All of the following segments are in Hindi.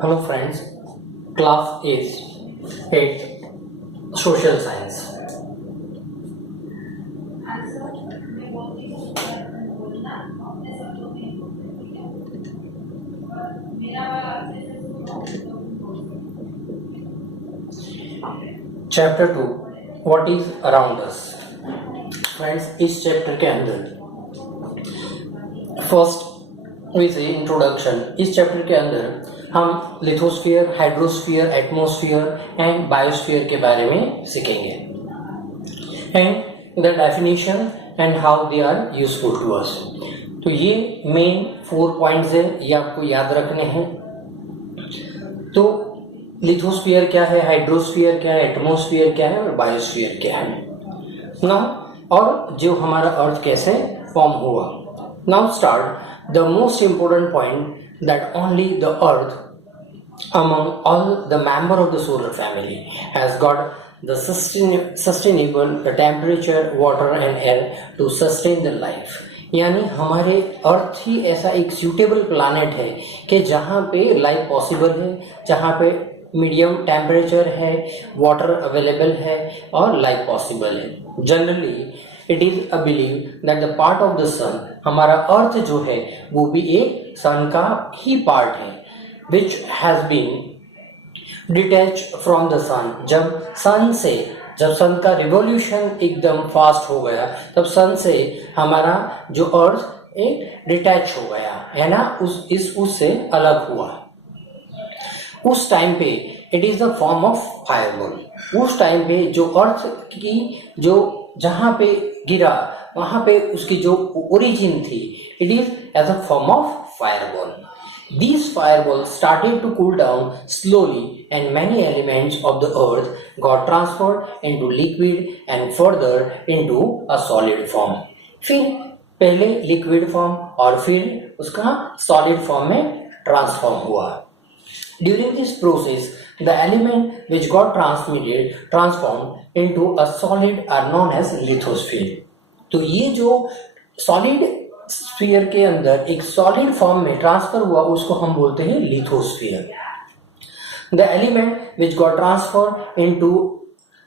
Hello friends, class is 8th Social Science. Chapter 2, What is around us? Friends, इस चैप्टर के अंदर फर्स्ट विद इंट्रोडक्शन, इस चैप्टर के अंदर हम lithosphere, hydrosphere, atmosphere and biosphere के बारे में सीखेंगे and the definition and how they are useful to us. तो ये मेन 4 पॉइंट्स है, ये आपको याद रखने हैं। तो लिथोस्फीयर क्या है, हाइड्रोस्फीयर क्या है, एटमॉस्फेयर क्या है और बायोस्फीयर क्या है ना, और जो हमारा अर्थ कैसे फॉर्म हुआ। Now start the most important point that only the earth among all the member of the solar family has got the sustainable the temperature, water and air to sustain the life। यानी हमारे अर्थ ही ऐसा एक सूटेबल प्लानट है कि जहाँ पे लाइफ पॉसिबल है, जहाँ पे मीडियम टेम्परेचर है, वाटर अवेलेबल है और लाइफ पॉसिबल है। Generally it is a believe that the part of the sun, हमारा अर्थ जो है वो भी एक सन का ही पार्ट है, which has been detach from the sun. जब सन का रिवॉल्यूशन एकदम फास्ट हो गया, तब सन से हमारा जो अर्थ एक डिटैच हो गया है ना, उससे अलग हुआ। उस टाइम पे it is the form of fireball. उस टाइम पे जो अर्थ की जो जहां पे गिरा वहां पे उसकी जो ओरिजिन थी, it is as a form of fireball. These fireballs started to cool down slowly and many elements of the earth got transferred into liquid and further into a solid form. फिर पहले लिक्विड फॉर्म और फिर उसका सॉलिड फॉर्म में ट्रांसफॉर्म हुआ। During this process, the element which got transformed into a solid are known as lithosphere. तो ये जो सॉलिड स्फीयर के अंदर एक सॉलिड फॉर्म में ट्रांसफर हुआ उसको हम बोलते हैं lithosphere. The element which got transfer into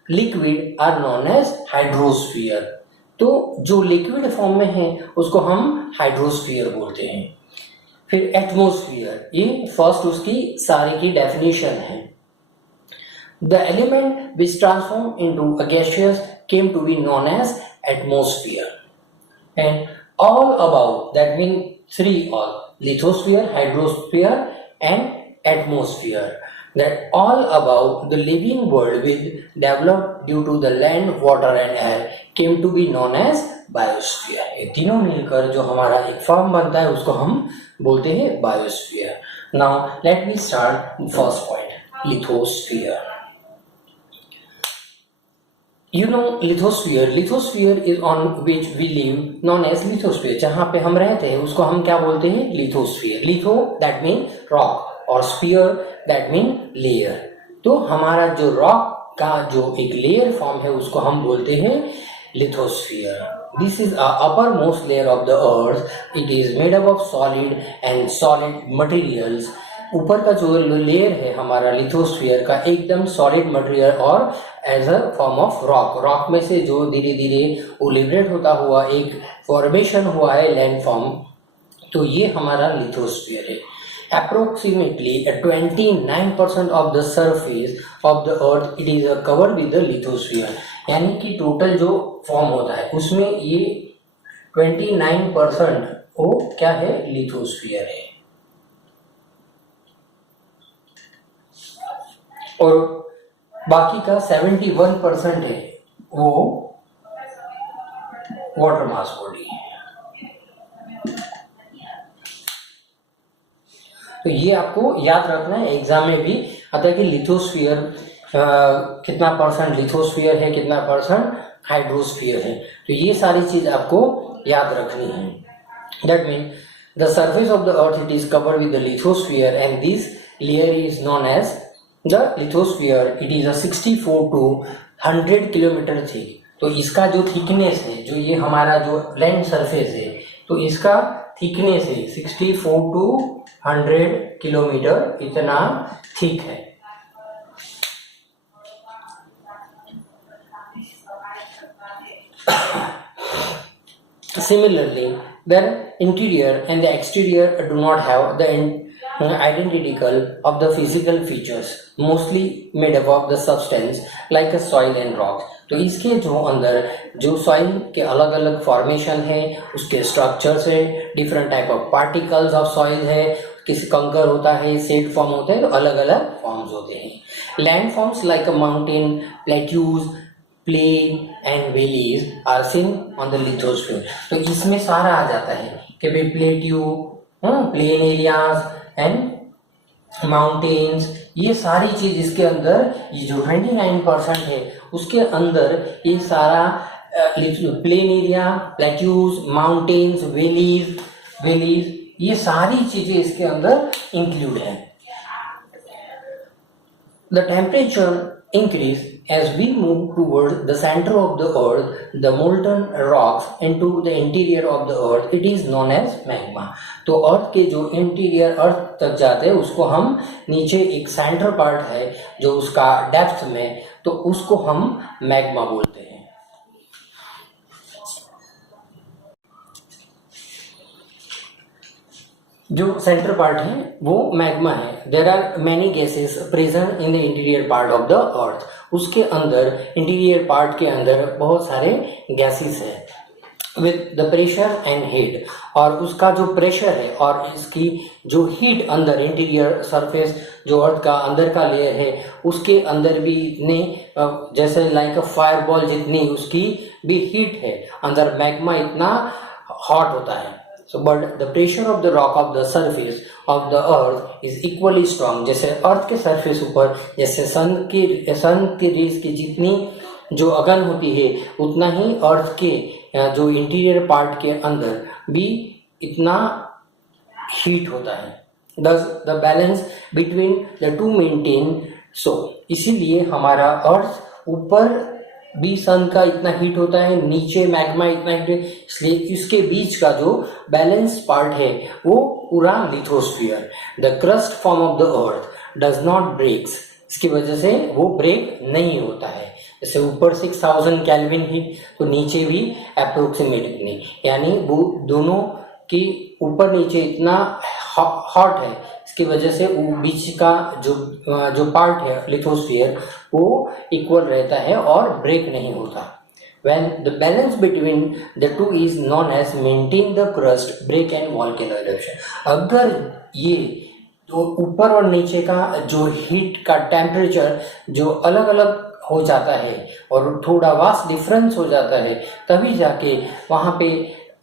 liquid are known as hydrosphere. तो जो लिक्विड फॉर्म में है उसको हम हाइड्रोस्फीयर बोलते हैं। फिर एटमॉस्फेयर, ये फर्स्ट उसकी सारी की डेफिनेशन है। The element which transform into a gaseous came to be known as atmosphere. And all above, that means 3 all, lithosphere, hydrosphere and atmosphere, that all above the living world will develop due to the land, water and air came to be known as biosphere। ये तीनों मिलकर जो हमारा एक फॉर्म बनता है उसको हम बोलते हैं biosphere. Now let me start first point, lithosphere। You know lithosphere is on which we live known as lithosphere। जहाँ पे हम रहते हैं उसको हम क्या बोलते हैं, lithosphere। litho that mean rock और sphere that mean layer। तो हमारा जो रॉक का जो एक लेयर फॉर्म है उसको हम बोलते हैं lithosphere। This is a uppermost layer of the earth. It is made up of solid and solid materials। ऊपर का जो लेयर है हमारा लिथोस्फीयर का एकदम सॉलिड मटेरियल और as a form of rock में से जो धीरे धीरे वो लिबरेट होता हुआ एक फॉर्मेशन हुआ है लैंड फॉर्म। तो ये हमारा लिथोस्फीयर है। Approximately 29% of the surface of the earth it is covered with the lithosphere। यानी कि टोटल जो फॉर्म होता है उसमें ये 29% वो क्या है, लिथोस्फीयर है। और बाकी का 71% है वो वाटर मास बॉडी है। तो ये आपको याद रखना है, एग्जाम में भी आता है कि लिथोस्फीयर कितना परसेंट लिथोस्फीयर है, कितना परसेंट हाइड्रोस्फीयर है। तो ये सारी चीज आपको याद रखनी है। That mean the surface of the earth it is covered with the lithosphere and this layer is known as the lithosphere. It is 64 to 100 kilometre thick. तो इसका जो थिकनेस है, जो ये हमारा जो लैंड सरफेस है, तो इसका थिकनेस है 64 to 100 किलोमीटर इतना थिक है। Similarly, the interior and the exterior do not have the identical of the physical features, mostly made up of the substance like a soil and rock. तो इसके जो अंदर जो सॉइल के अलग अलग फॉर्मेशन है, उसके स्ट्रक्चर्स है, different type of particles of soil है, किसी कंकर होता है, सेड फॉर्म होते हैं, तो अलग अलग फॉर्म्स होते हैं। Land forms like a mountain, plateaus, plain and valleys are seen on the lithosphere. तो इसमें सारा आ जाता है कि भाई plateau, plain areas and mountains, ये सारी चीज इसके अंदर, ये जो 29% है उसके अंदर ये सारा plain area, plateaus, mountains, valleys ये सारी चीजें इसके अंदर इंक्लूड है। The temperature increase as we move towards the center of the earth, the molten rocks into the interior of the earth, it is known as magma। तो अर्थ के जो इंटीरियर अर्थ तक जाते हैं उसको हम नीचे एक सेंटर पार्ट है जो उसका डेप्थ में, तो उसको हम मैग्मा बोलते हैं। जो सेंटर पार्ट है वो मैग्मा है। There are many gases present in the interior part of the earth. उसके अंदर इंटीरियर पार्ट के अंदर बहुत सारे गैसेस है with the pressure and heat, और उसका जो प्रेशर है और इसकी जो हीट अंदर इंटीरियर सरफेस जो अर्थ का अंदर का लेयर है उसके अंदर भी इतने जैसे लाइक अ फायरबॉल जितनी उसकी भी हीट है, अंदर मैग्मा इतना हॉट होता है। So, but the pressure of the rock of the surface of the earth is equally strong। जैसे अर्थ के सरफेस ऊपर जैसे सन के रेस की जितनी जो अगन होती है उतना ही अर्थ के जो इंटीरियर पार्ट के अंदर भी इतना हीट होता है। Thus the balance between the two maintain। So इसीलिए हमारा अर्थ ऊपर भी सन का इतना हीट होता है, नीचे मैग्मा इतना हीट है, इसलिए इसके बीच का जो बैलेंस पार्ट है वो पूरा lithosphere. The crust form of the earth does not breaks, इसकी वजह से वो ब्रेक नहीं होता है। जैसे ऊपर 6000 केल्विन हीट तो नीचे भी अप्रोक्सीमेट इतनी, यानी वो दोनों की ऊपर नीचे इतना हॉट है, इसकी वजह से वो बीच का जो पार्ट है लिथोस्फीयर वो इक्वल रहता है और ब्रेक नहीं होता। When the balance between the two is known as maintain the crust, break and volcano eruption। अगर ये तो ऊपर और नीचे का जो हीट का टेम्परेचर जो अलग अलग हो जाता है और थोड़ा वास्ट डिफरेंस हो जाता है, तभी जाके वहाँ पे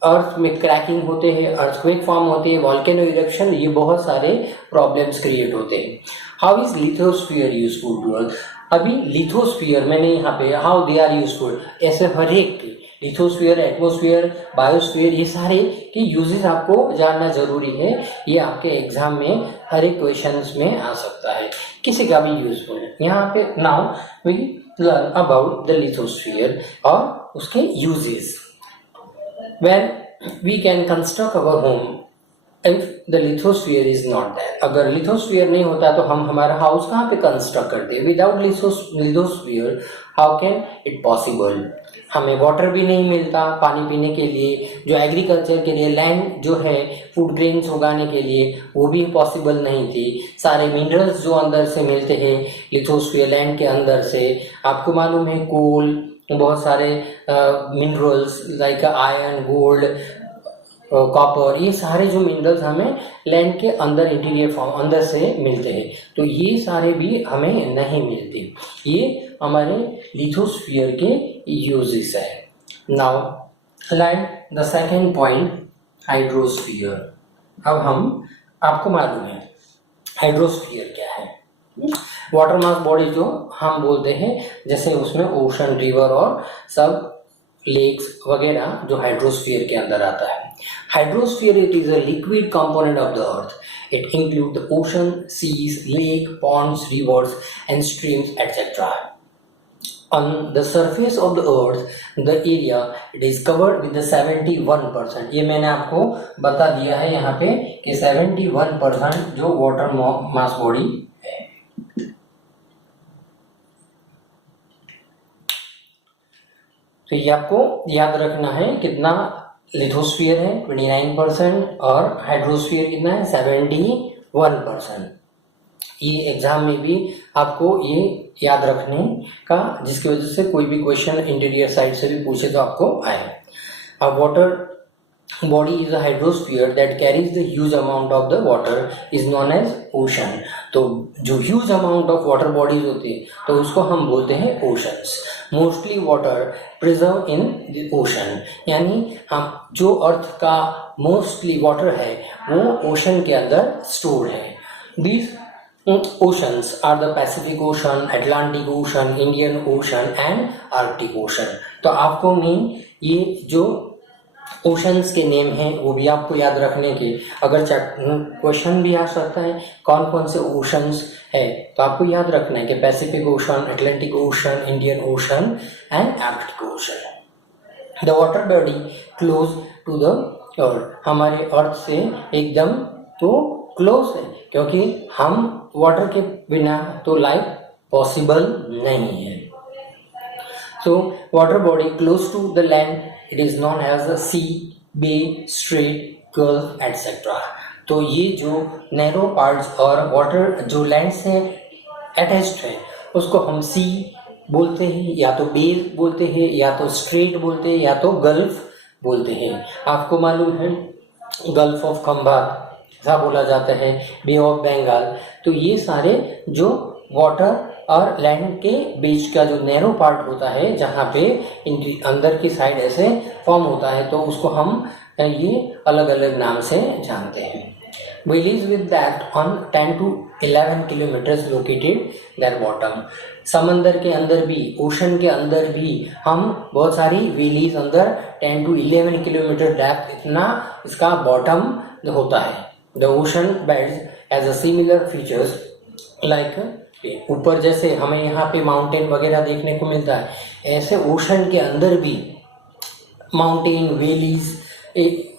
अर्थ में क्रैकिंग होते हैं, अर्थक्वेक फॉर्म होते हैं, वॉल्केनो इरप्शन, ये बहुत सारे प्रॉब्लम्स क्रिएट होते हैं। How is lithosphere useful to earth? अभी लिथोस्फीयर मैंने यहाँ पे हाउ दे आर यूजफुल, ऐसे हर एक के लिथोस्फीयर, एटमोस्फीयर, बायोस्फीयर, ये सारे के यूजेस आपको जानना जरूरी है। ये आपके एग्जाम में हर एक क्वेश्चंस में आ सकता है, किसी का भी यूजफुल है। यहाँ पे now we learn about the lithosphere और उसके uses. When we can construct our home if the lithosphere is not there। अगर लिथोस्फीयर नहीं होता तो हम हमारा हाउस कहाँ पे कंस्ट्रक्ट करते हैं? Without lithosphere how can it possible? हमें वाटर भी नहीं मिलता पानी पीने के लिए, जो एग्रीकल्चर के लिए लैंड जो है फूड ग्रेन्स उगाने के लिए वो भी पॉसिबल नहीं थी। सारे मिनरल्स जो अंदर से मिलते हैं लिथोस्फीयर लैंड के अंदर से, आपको मालूम है कोल, बहुत सारे minerals like iron, gold, copper, ये सारे जो मिनरल्स हमें लैंड के अंदर इंटीरियर फॉर्म अंदर से मिलते हैं, तो ये सारे भी हमें नहीं मिलते। ये हमारे लिथोस्फीयर के यूजेस है। Now learn the second point, hydrosphere. अब हम आपको मालूम है हाइड्रोस्फीयर क्या है। वाटर मास बॉडी जो हम बोलते हैं, जैसे उसमें ओशन, रिवर और सब लेक्स वगैरह जो हाइड्रोस्फीयर के अंदर आता है। Hydrosphere it is a liquid component of the earth. It include the ocean, seas, lake, ponds, rivers and streams etcetera. on the surface of the earth the area it is covered with the 71%. ये मैंने आपको बता दिया है यहाँ पे कि 71% जो वाटर मास बॉडी है। तो ये आपको याद रखना है कितना लिथोस्फीयर है 29% और हाइड्रोस्फीयर कितना है 71%। ये एग्जाम में भी आपको ये याद रखने का, जिसकी वजह से कोई भी क्वेश्चन इंटीरियर साइड से भी पूछे तो आपको आए। अब water body is a hydrosphere that carries the huge amount of the water is known as ocean. तो जो huge amount of water bodies होती है तो उसको हम बोलते हैं oceans. Mostly water preserve in the ocean, यानी हम जो अर्थ का मोस्टली वाटर है वो ओशन के अंदर स्टोर है। These oceans are the Pacific Ocean, Atlantic Ocean, Indian Ocean and Arctic Ocean। तो आपको मेन ये जो ओशंस के नेम हैं वो भी आपको याद रखने के, अगर क्वेश्चन भी आ सकता है कौन कौन से ओशंस है तो आपको याद रखना है कि Pacific Ocean, Atlantic Ocean, Indian Ocean and Arctic Ocean. The water body close to the earth, हमारे अर्थ से एकदम तो क्लोज है क्योंकि हम वाटर के बिना तो लाइफ पॉसिबल नहीं है। So water body close to the land it is known as sea, bay, strait, gulf etcetera. तो ये जो नैरो पार्ट्स और वाटर जो लैंड से अटैच्ड है उसको हम सी बोलते हैं, या तो बे बोलते हैं, या तो स्ट्रेट बोलते हैं, या तो गल्फ बोलते हैं। आपको मालूम है गल्फ ऑफ खंबात ऐसा बोला जाता है, बे ऑफ बंगाल। तो ये सारे जो वाटर और लैंड के बीच का जो नैरो पार्ट होता है जहाँ पे अंदर की साइड ऐसे फॉर्म होता है तो उसको हम ये अलग अलग नाम से जानते हैं। Valleys with that on 10 to 11 kilometers located their bottom। समंदर के अंदर भी, ओशन के अंदर भी हम बहुत सारी वेलीज अंदर 10 to 11 किलोमीटर डेप्थ इतना इसका बॉटम होता है। The ocean beds has a similar features like ऊपर जैसे हमें यहाँ पे माउंटेन वगैरह देखने को मिलता है, ऐसे ओशन के अंदर भी माउंटेन, वेलीज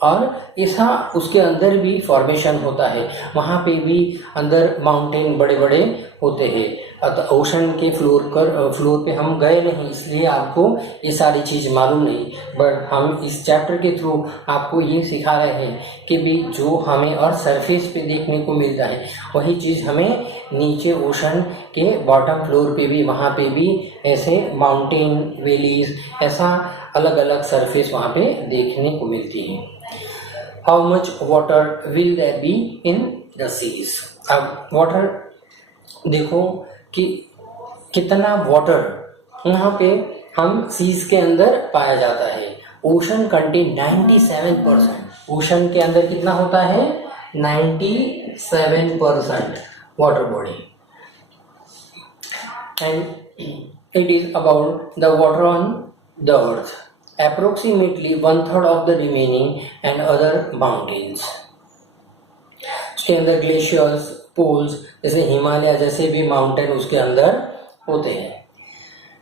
और ऐसा उसके अंदर भी फॉर्मेशन होता है। वहाँ पे भी अंदर माउंटेन बड़े बड़े होते हैं। ओशन के फ्लोर पे हम गए नहीं इसलिए आपको ये सारी चीज़ मालूम नहीं, बट हम इस चैप्टर के थ्रू आपको ये सिखा रहे हैं कि भी जो हमें और सरफेस पे देखने को मिलता है वही चीज़ हमें नीचे ओशन के बॉटम फ्लोर पे भी, वहाँ पे भी ऐसे माउंटेन, वेलीज, ऐसा अलग अलग सरफेस वहाँ पे देखने को मिलती है। How much water will there be in the seas. अब वाटर देखो कि कितना वाटर यहाँ पे हम सीज के अंदर पाया जाता है। ओशन कंटेन 97%, ओशन के अंदर कितना होता है 97% water body, and it is about the water on the earth, approximately 1/3 of the remaining and other mountains। उसके अंदर ग्लेशियर्स, पोल्स जैसे हिमालय जैसे भी माउंटेन उसके अंदर होते हैं।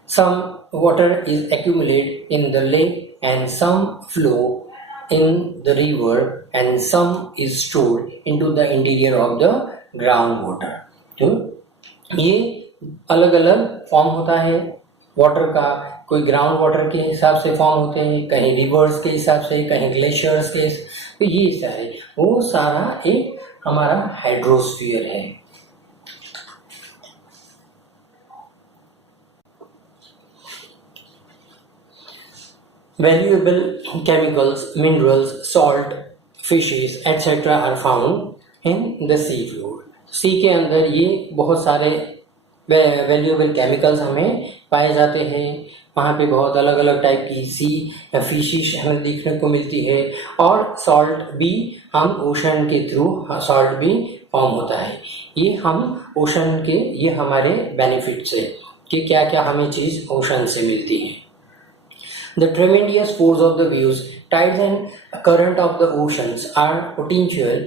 some water is accumulated in the lake and some flow in the river and some is stored into the interior of the groundwater। तो ये अलग अलग फॉर्म होता है वाटर का, कोई ग्राउंड वाटर के हिसाब से फॉर्म होते हैं, कहीं रिवर्स के हिसाब से, कहीं ग्लेशियर्स के, तो ये सारे वो सारा एक हमारा हाइड्रोस्फीयर है। Valuable chemicals, minerals, salt, fishes, etc. are found in the sea floor। सी के अंदर ये बहुत सारे वैल्यूएबल केमिकल्स हमें पाए जाते हैं। वहाँ पे बहुत अलग अलग टाइप की सी फिशिश हमें देखने को मिलती है, और सॉल्ट भी हम ओशन के थ्रू सॉल्ट भी फॉर्म होता है। ये हम ओशन के, ये हमारे बेनिफिट्स है कि क्या क्या हमें चीज़ ओशन से मिलती है। The tremendous force of the waves, tides and current of the oceans are potential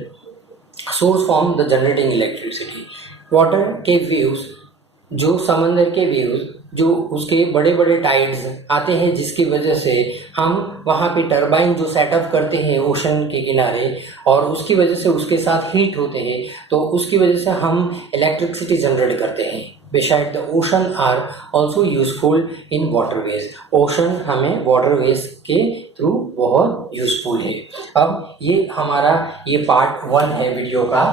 source from the generating electricity। Water के वेव्स, जो समंदर के वेव्स जो उसके बड़े बड़े टाइड्स आते हैं जिसकी वजह से हम वहाँ पे टरबाइन जो सेटअप करते हैं ओशन के किनारे और उसकी वजह से उसके साथ हीट होते हैं तो उसकी वजह से हम इलेक्ट्रिसिटी जनरेट करते हैं। Beside the ocean are also useful in waterways. Ocean हमें वाटरवेज के थ्रू बहुत यूजफुल है। अब ये हमारा ये पार्ट 1 है वीडियो का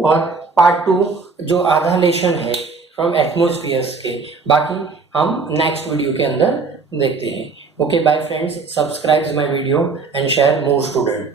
और पार्ट 2 जो आधा लेशन है फ्रॉम एटमॉस्फेयर्स के, बाकी हम नेक्स्ट वीडियो के अंदर देखते हैं। Okay bye friends, subscribe my video and share more student.